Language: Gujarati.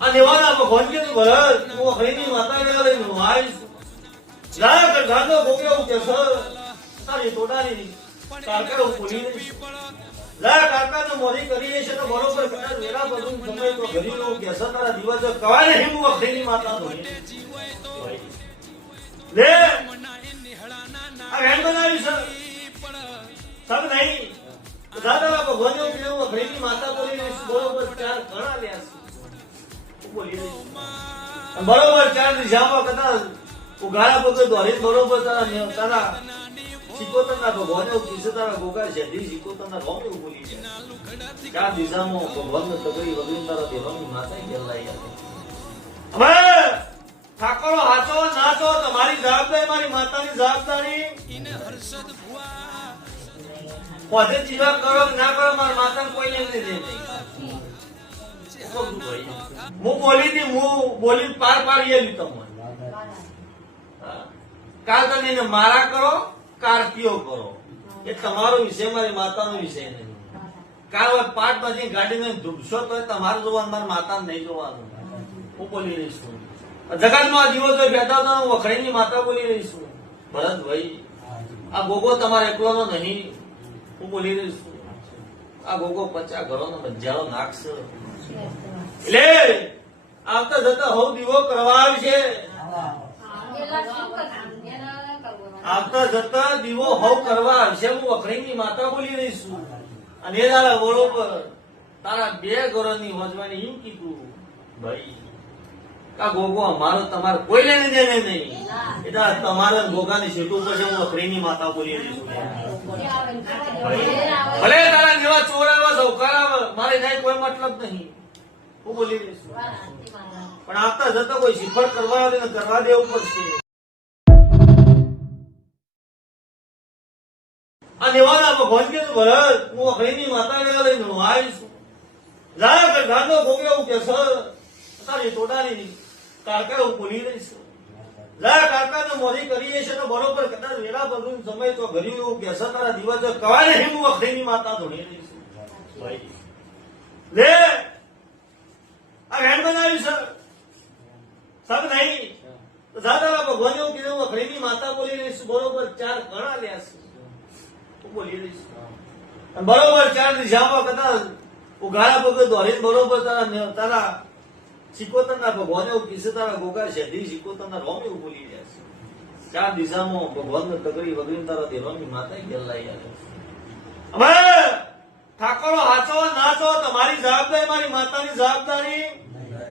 આ દેવાના ભગવાન કે તું ભરત હું અખરીની માતા ગયા લઈને હું આવીશ લાય કે ગાંડો ગોગ્યો કે સર તારી તોડાની કાકા હું ભૂલી જઈશ લાય કાકા તો મોરી કરી છે તો બરોબર કદાચ વેરા બધું સમય તો ઘરી લો કે સર તારા દિવસ કવાય નહીં હું અખરીની માતા તો લે આ વેણ બનાવી સર સબ નહીં દાદા ભગવાન કે હું અખરીની માતા બોલીને બરોબર ચાર ઘણા લ્યા બરોબર ચાર દિશામાં કદાચ ઉઘાડા પગે દોરી બરોબર તારા શીખોતર ના ભગવાન કિસ્સે તારા ગોગા શેઠી શીખોતર ના રોમ એવું બોલી છે ચાર દિશામાં ભગવાન તગડી વગડી તારા દેવાની માતા ગેલાઈ હવે ઠાકોરો હાચો નાચો તમારી જવાબદારી મારી માતાની જવાબદારી પોતે જીવા કરો ના કરો મારી માતાને કોઈ લેને દે નહીં હું બોલી હતી હું બોલી પાર પાડી તમને કાલ તમે મારા કરો કાર્તિયો કરો એ તમારો વિષય મારી માતાનો વિષય નહીં કાલ પાઠ પછી ગાડીને ધૂપશો તો તમારું જોવાનું મારી માતાને નહીં જોવાનું હું બોલી રહીશ જગતમાં દિવસો બેઠા હતા હું વખડીની માતા બોલી રહીશ ભરતભાઈ આ ગોગો તમારે એકલોનો નહીં હું બોલી રહીશ આ ગોગો 50 ઘરોનો બજારો નાખશે એટલે આવતા જતા હવ દીવો કરવા આવશે આવતા જતા દીવો હવ કરવા આવશે હું વખરીની માતા બોલી રહીશું અને એ તારા બરોબર તારા 2 ઘરોની વજવાની એમ કીધું ભાઈ કા ગોગો અમારો તમારે કોઈ લેને દેને નહીં એટલે તમારા ગોગાની સીટ ઉપર છે હું વખરીની માતા બોલી રહીશું ભલે તારા જેવા ચોરાવા સૌકારા મારે નહીં કોઈ મતલબ નહીં હું બોલી રહીશ પણ આવતા જતા કોઈ શિફળ કરવા આવે ને કરવા દેવું પડશે આ દેવાના ભગવાન કે તું ભરત હું અખરીની માતા ગયા લઈને હું આવીશ લાય કે ગાંડો ગોગ્યો કે સર તારી તોડાની કાકા હું ભૂલી રહીશ લાય કાકા તો મોરી કરી છે તો બરોબર કદાચ વેરા બધું સમય તો ઘરી એવું કે સર તારા દિવસ કવાય નહીં હું અખરીની માતા ધોણી રહીશ ભાઈ લે આ વેણ બનાવી સર સબ નહીં દાદા ભગવાન એવું કીધું અખરીની માતા બોલી રહીશ બરોબર ચાર ઘણા લ્યા હું બોલી રહીશ બરોબર ચાર દિશામાં કદાચ ઉઘાડા પગે દોરી બરોબર તારા શીખોતર ના ભગવાન એવું કિસ્સે તારા ગોગા શેઠી શીખોતર ના રોમ એવું બોલી રહ્યા છે ચાર દિશામાં ભગવાન તગડી વગડી તારા દેવાની માતા ગેલાઈ આવે હવે ઠાકોરો હાચો નાચો તમારી જવાબદારી મારી માતાની જવાબદારી